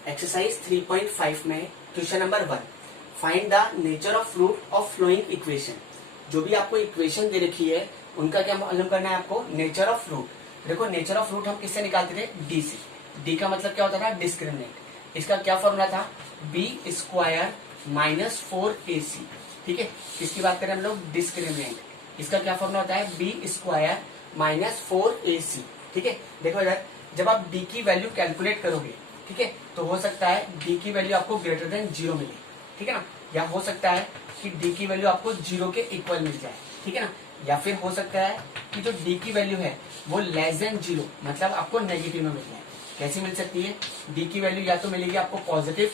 Exercise 3.5 में question number 1, find the nature of root of flowing equation. जो भी आपको इक्वेशन दे रखी है उनका क्या मालूम करना है आपको, नेचर ऑफ रूट। देखो नेचर ऑफ रूट हम किससे निकालते थे, डी से। डी का मतलब क्या होता था, डिस्क्रिमिनेंट। इसका क्या फॉर्मूला था, बी स्क्वायर माइनस 4ac। ठीक है, किसकी बात करें हम लोग, डिस्क्रिमिनेंट। इसका क्या फॉर्मूला होता है, बी स्क्वायर माइनस 4ac। ठीक है, देखो इधर जब आप डी की वैल्यू कैलकुलेट करोगे, ठीक है, तो हो सकता है डी की वैल्यू आपको ग्रेटर देन 0 मिले, ठीक है ना, या हो सकता है कि डी की वैल्यू आपको 0 के इक्वल मिल जाए, ठीक है ना, या फिर हो सकता है कि जो डी की वैल्यू है वो लेस देन 0 मतलब आपको नेगेटिव में मिल जाए। कैसे मिल सकती है, डी की वैल्यू या तो मिलेगी आपको पॉजिटिव,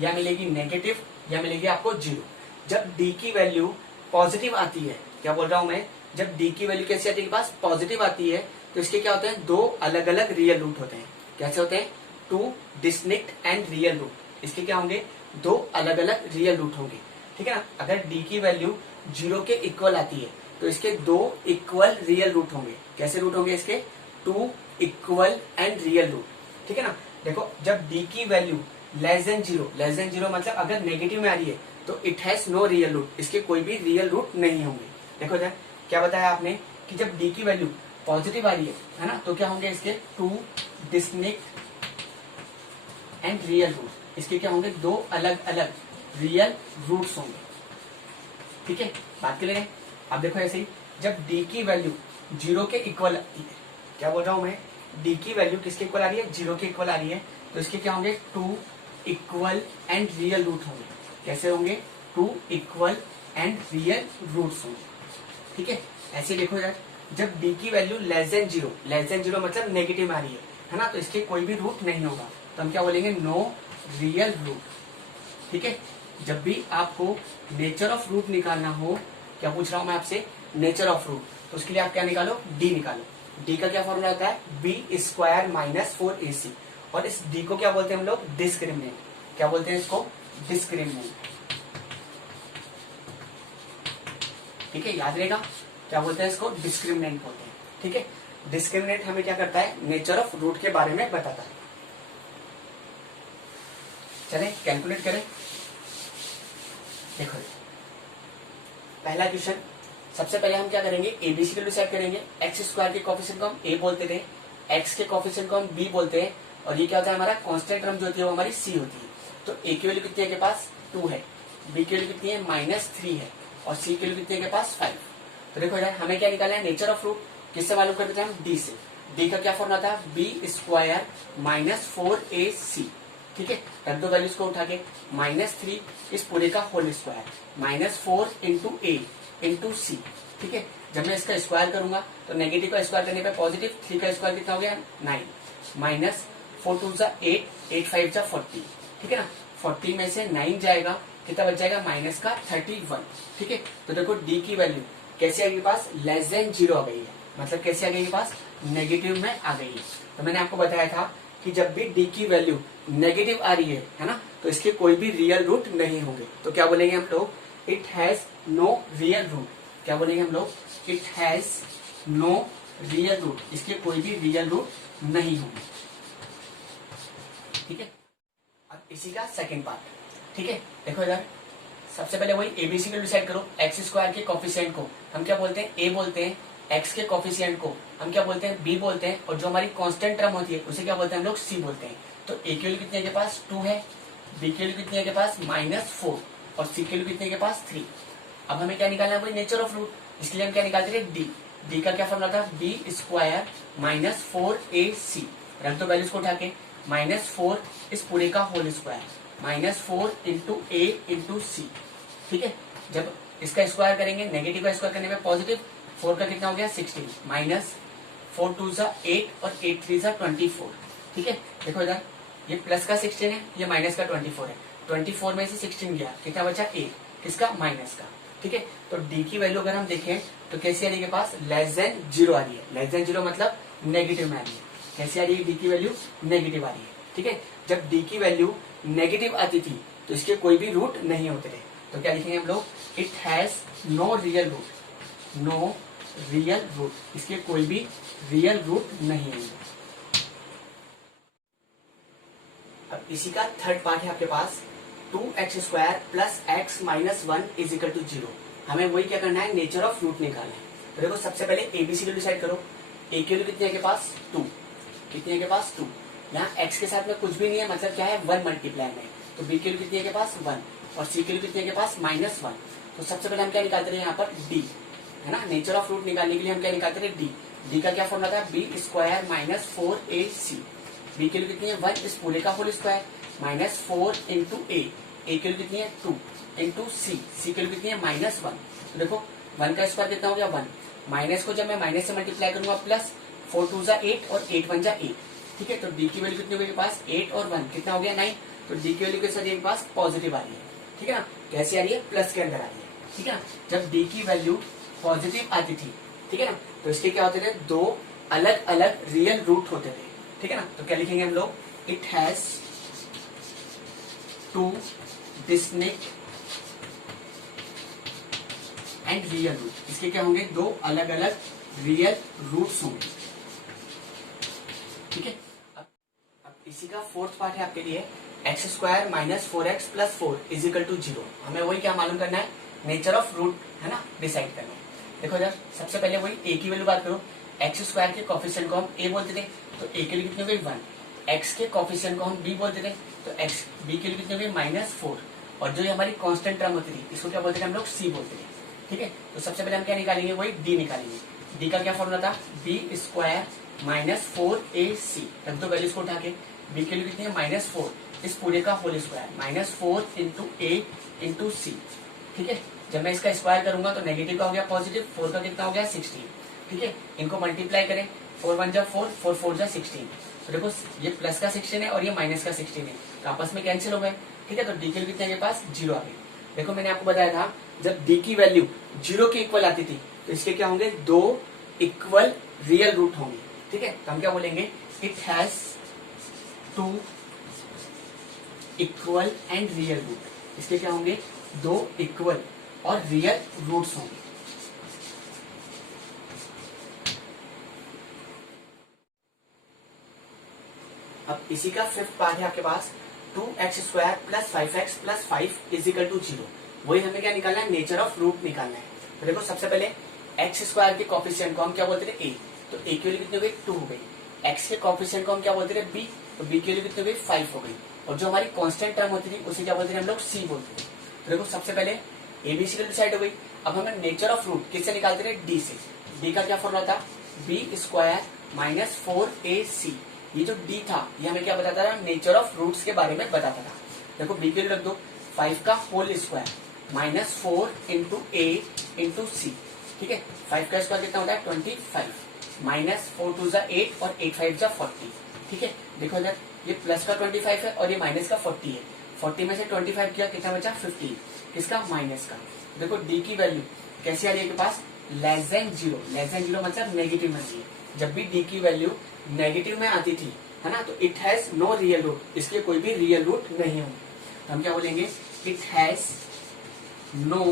या मिलेगी नेगेटिव, या मिलेगी आपको 0। जब डी की वैल्यू पॉजिटिव आती है, क्या बोल रहा हूं मैं, जब डी की वैल्यू कैसे आती है, पास पॉजिटिव आती है, तो इसके क्या होते हैं, दो अलग अलग रियल रूट होते हैं। कैसे होते हैं, two distinct and real root. इसके क्या होंगे, दो अलग अलग रियल रूट होंगे, ठीक है ना। अगर डी की वैल्यू 0 के इक्वल आती है तो इसके दो इक्वल रियल रूट होंगे। कैसे रूट होंगे इसके, two equal and real root, ठीक है ना। देखो जब डी की वैल्यू लेस देन 0 मतलब अगर नेगेटिव में आ रही है तो it has no real root, इसके कोई भी रियल रूट नहीं होंगे। देखो इधर क्या बताया आपने कि जब डी की वैल्यू पॉजिटिव आ रही है ना, तो क्या होंगे इसके, two distinct and real root. इसके क्या होंगे, दो अलग अलग रियल रूट्स होंगे, ठीक है, बात क्लियर है। अब देखो ऐसे ही जब डी की वैल्यू 0 के इक्वल आती है, क्या बोल रहा हूं मैं, डी की वैल्यू किसके इक्वल आ रही है, 0 के इक्वल आ रही है, तो इसके क्या होंगे, two equal and real root होंगे। कैसे होंगे, two equal and real roots होंगे, ठीक है। ऐसे देखो यार, जब डी की वैल्यू लेस देन 0 मतलब नेगेटिव में आ रही है ना, तो इसके कोई भी रूट नहीं होगा, तो हम क्या बोलेंगे, नो रियल रूट, ठीक है। जब भी आपको नेचर ऑफ रूट निकालना हो, क्या पूछ रहा हूं मैं आपसे, नेचर ऑफ रूट, तो उसके लिए आप क्या निकालो, डी निकालो। डी का क्या फॉर्मूला होता है, बी स्क्वायर माइनस 4ac। और इस डी को क्या बोलते हैं हम लोग, डिस्क्रिमिनेंट। क्या बोलते हैं इसको, डिस्क्रिमिनेंट, ठीक है, याद रहेगा, क्या बोलते हैं इसको, डिस्क्रिमिनेंट बोलते हैं, ठीक है। डिस्क्रिमिनेंट हमें क्या करता है, नेचर ऑफ रूट के बारे में बताता है। चले कैलकुलेट करें। देखो पहला क्वेश्चन, सबसे पहले हम क्या करेंगे, एबीसी को डिसाइड करेंगे। एक्स स्क्वायर के कोफिशिएंट को हम ए बोलते थे, एक्स के कोफिशिएंट को हम बी बोलते हैं, और ये क्या होता है, हमारा कांस्टेंट टर्म जो होती है वो हमारी सी होती है। तो ए की वैल्यू कितनी है के पास, 2 है, बी की वैल्यू कितनी है, -3 है, और सी की वैल्यू कितनी है के पास, 5। तो देखो यार हमें क्या निकालना है, नेचर ऑफ रूट। किससे मालूम करते थे हम, डी से। डी का क्या फॉर्मूला था, बी स्क्वायर माइनस 4ac, ठीक है। रख दो वैल्यूज को उठा के, -3 इस पूरे का होल स्क्वायर, -4 इंटू ए इंटू सी, ठीक है। जब मैं इसका स्क्वायर करूंगा तो नेगेटिव का स्क्वायर करने पे पॉजिटिव, 3 का स्क्वायर कितना हो गया, 9, माइनस 4 2 जा 8, 8 5 जा 40, ठीक है ना। 40 में से 9 जाएगा, कितना बच जाएगा, माइनस का 31, ठीक है। तो देखो डी की वैल्यू कैसे आ गई पास, लेस देन 0 आ गई है, मतलब कैसे आ गई पास, नेगेटिव में आ गई है। तो मैंने आपको बताया था कि जब भी डी की वैल्यू नेगेटिव आ रही है ना, तो इसके कोई भी रियल रूट नहीं होंगे। तो क्या बोलेंगे हम लोग, it has no real root. क्या बोलेंगे हम लोग, it has no real root, इसके कोई भी रियल रूट नहीं होंगे, ठीक है। अब इसी का सेकंड पार्ट, ठीक है। देखो इधर सबसे पहले वही एबीसी को डिसाइड करो। एक्स स्क्वायर के कोफिशिएंट को हम क्या बोलते हैं, ए बोलते हैं, एक्स के कोफिशिएंट को हम क्या बोलते हैं, बी बोलते हैं, और जो हमारी कांस्टेंट टर्म होती है उसे क्या बोलते हैं हम लोग, सी बोलते हैं। तो ए की वैल्यू कितनी है के पास, 2 है, बी की वैल्यू कितनी है के पास, -4, और सी की वैल्यू कितनी है के पास, 3। अब हमें क्या निकालना है, नेचर ऑफ रूट। इसलिए हम क्या निकालते थे, डी। डी का क्या फॉर्मूला था, बी स्क्वायर माइनस 4ac। रख दो वैल्यूज को उठा के, -4 इस पूरे का होल स्क्वायर, -4 इंटू ए इंटू सी, ठीक है। जब इसका स्क्वायर करेंगे, नेगेटिव का स्क्वायर करने में पॉजिटिव, 4 का कितना हो गया, 16, माइनस 4 2 जा 8, और 8 3 जा 24, ठीक है। देखो इधर ये प्लस का 16 है, ये माइनस का 24 है, 24 में से 16 गया, कितना बचा, 8, किसका, माइनस का, ठीक है। तो डी की वैल्यू अगर हम देखें तो कैसी आ रही है के पास, लेस देन 0 आ रही है। लेस देन 0 मतलब नेगेटिव में आ रही है। कैसे आ रही है, डी की वैल्यू नेगेटिव आ रही है, ठीक है। जब डी की वैल्यू नेगेटिव आती थी तो इसके कोई भी रूट नहीं होते थे। तो क्या लिखेंगे हम लोग, it has no real root, no real root, इसके कोई भी रियल रूट नहीं है। अब इसी का थर्ड पार्ट है आपके पास 2x² plus x minus 1 is equal to 0। हमें वही क्या करना है, नेचर ऑफ रूट निकालना है। तो देखो सबसे पहले एबीसी डिसाइड करो। ए की वैल्यू कितनी है के पास 2, कितनी है के पास 2। यहाँ x के साथ में कुछ भी नहीं है, मतलब क्या है 1 मल्टीप्लाई में। तो बी की वैल्यू कितनी है के पास 1 और सी की वैल्यू कितनी है के पास -1। तो सबसे पहले हम क्या निकालते रहे यहाँ पर डी, है ना। नेचर ऑफ रूट निकालने के लिए हम क्या निकालते रहे डी। डी का क्या फॉर्मूला था, B square minus 4ac। B की वैल्यू कितनी है 1, इस पूरे का whole square minus 4 into A की वैल्यू कितनी है 2 इंटू सी की वैल्यू कितनी है -1। तो देखो 1 का स्क्वायर कितना हो गया 1, माइनस को जब मैं माइनस से मल्टीप्लाई करूंगा प्लस 4 2 जा 8 और 8 1 जा 8। ठीक है, तो डी की वैल्यू कितनी होगी पास 8 और 1 कितना हो गया 9। तो डी की वैल्यू के साथ ये पास पॉजिटिव आ रही है। ठीक है ना, कैसे आ रही है, प्लस के अंदर आ रही है। ठीक है ना, जब डी की वैल्यू पॉजिटिव आती थी, ठीक है ना, तो इसके क्या होते थे, दो अलग अलग रियल रूट होते थे। ठीक है ना, तो क्या लिखेंगे हम लोग, it has 2 distinct and real root. इसके क्या होंगे, दो अलग अलग रियल रूट्स होंगे। ठीक है, अब इसी का फोर्थ पार्ट है आपके लिए x² minus 4x plus 4 is equal to 0। हमें वही क्या मालूम करना है, नेचर ऑफ रूट, है ना, डिसाइड करना है। देखो जब सबसे पहले वही a की वैल्यू बात करो, x² के कोफिशिएंट को हम a बोलते थे, तो a की वैल्यू कितनी हो गई 1। x के कोफिशिएंट को हम b बोलते थे, तो x b की वैल्यू कितनी हो गई -4। और जो हमारी कांस्टेंट टर्म होती थी इसको क्या बोलते थे हम लोग, c बोलते थे। ठीक है, तो सबसे पहले हम क्या निकालेंगे, वही d निकालेंगे। d का क्या फॉर्मूला था, b² माइनस 4ac। रख दो वैल्यूज को उठा के, b की वैल्यू कितनी है -4, इस पूरे का whole square -4 into a into c. ठीक है, जब मैं इसका स्क्वायर करूंगा तो नेगेटिव का हो गया पॉजिटिव, 4 का कितना हो गया 16। ठीक है, इनको मल्टीप्लाई करें, 4 1 जा 4, 4 4 जा 16। तो देखो ये प्लस का 16 है और ये माइनस का 16 है, तो आपस में कैंसिल हो गए। ठीक है, तो डी के कितने के पास 0 आ गई। देखो मैंने आपको बताया था जब डी की वैल्यू 0 के इक्वल आती थी तो इसके क्या होंगे, दो इक्वल रियल रूट होंगे। ठीक है, तो हम क्या बोलेंगे, it has 2 equal and real root. इसके क्या होंगे, दो इक्वल और रियल रूट्स होंगे। अब इसी का फिफ्थ पार्ट है आपके पास 2x² plus 5x plus 5 is equal to 0। वही हमें क्या निकालना है, नेचर ऑफ रूट निकालना है। तो देखो सबसे पहले x² के कोफिशिएंट को हम क्या बोलते थे a, तो a की वैल्यू कितनी हो गई 2 हो गई। x के कोफिशिएंट को हम क्या बोलते थे b, तो b की वैल्यू कितनी हो गई 5 हो गई। और जो हमारी कांस्टेंट टर्म होती थी उसे क्या बोलते थे हम लोग, c बोलते थे। तो देखो सबसे पहले एबीसी डिसाइड हो गई। अब हमें नेचर ऑफ रूट किससे निकालते थे, d से। d का क्या फॉर्मूला था, b² माइनस 4ac। ये जो d था ये हमें क्या बताता था, नेचर ऑफ रूट्स के बारे में बताता था। देखो b के लिए रख दो 5 का whole square -4 into a into c. ठीक है, 5 का स्क्वायर कितना होता है 25, माइनस 4 2 जा 8 और 8 5 जा 40। ठीक है, देखो इधर ये प्लस का 25 है और ये माइनस का 40 है। 40 में से 25 किया कितना बचा 15, किसका, माइनस का। देखो d की वैल्यू कैसी आ रही है के पास, लेस देन 0। लेस देन 0 मतलब नेगेटिव में है। जब भी d की वैल्यू नेगेटिव में आती थी, है ना, तो it has no real root, इसके कोई भी रियल रूट नहीं होंगे। तो हम क्या बोलेंगे, it has no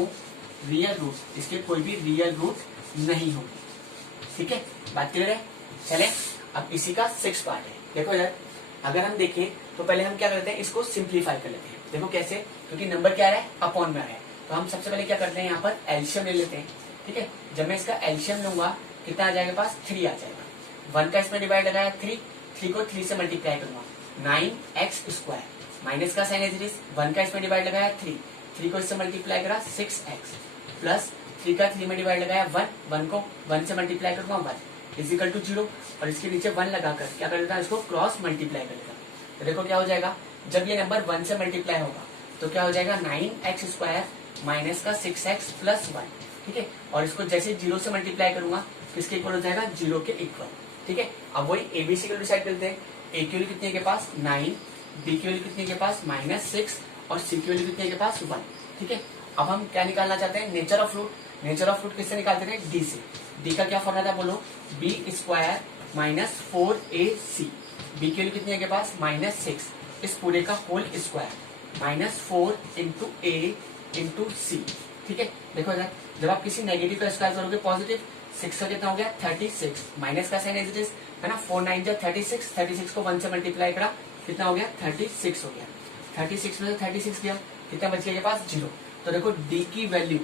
real root, इसके कोई भी रियल रूट नहीं होंगे। ठीक है, बात क्लियर है। चले अब इसी का 6 पार्ट है। देखो यार, अगर हम देखें तो पहले हम क्या करते हैं, इसको सिंप्लीफाई कर लेते हैं। देखो कैसे, क्योंकि नंबर क्या है, अपॉन में आ रहा है, तो हम सबसे पहले क्या करते हैं, यहाँ पर एलशियम ले लेते हैं। ठीक है, जब मैं इसका एलशियम लूंगा कितना आ जाएगा पास, 3 आ जाएगा। 1 का इसमें डिवाइड लगाया 3 को 3 से मल्टीप्लाई करूंगा 9x² माइनस का साइन एज इट इज। 1 का इसमें डिवाइड लगाया 3 को इससे मल्टीप्लाई करा 6x प्लस 3 का 3 में डिवाइड लगाया 1 को 1 से मल्टीप्लाई करूंगा 1 इज इक्वल टू 0 और इसके नीचे 1 लगाकर क्या कर देता है, इसको क्रॉस मल्टीप्लाई कर देता। तो देखो क्या हो जाएगा, जब ये नंबर 1 से मल्टीप्लाई होगा तो क्या हो जाएगा 9x² माइनस का 6x प्लस 1। ठीक है, और इसको जैसे 0 से मल्टीप्लाई करूंगा किसके इक्वल हो जाएगा, 0 के इक्वल। ठीक है, अब वही एबीसी को डिसाइड करते हैं। ए की वैल्यू कितनी है के पास 9, बी की वैल्यू कितनी है के पास -6 और सी की वैल्यू कितनी है के पास 1। ठीक है, अब हम क्या निकालना चाहते हैं, nature of root. Nature of root किससे निकालते थे, डी से। डी का क्या फॉर्मूला था बोलो, b² माइनस 4ac। बी की वैल्यू कितनी है के पास -6, इस पूरे का whole square -4 into a into c. ठीक है, देखो इधर जब आप किसी नेगेटिव का स्क्वायर करोगे पॉजिटिव, 6 का कितना हो गया 36, माइनस का साइन एज इट इज, है ना, 4 9 जा 36, 36 को 1 से मल्टीप्लाई करा कितना हो गया 36 हो गया। 36 में से 36 गया, कितना बच गया के पास 0। तो देखो डी की वैल्यू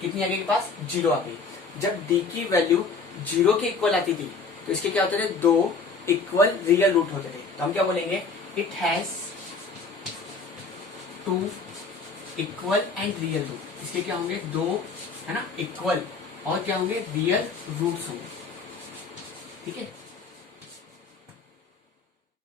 कितनी आ गई के पास 0 आ गई। जब डी की वैल्यू 0 के इक्वल आती थी तो इसके क्या होते थे 2 इक्वल रियल रूट होते थे। तो हम क्या बोलेंगे it has 2 equal and real root. इसके क्या होंगे 2 है ना इक्वल और क्या होंगे रियल रूट्स होंगे। ठीक है।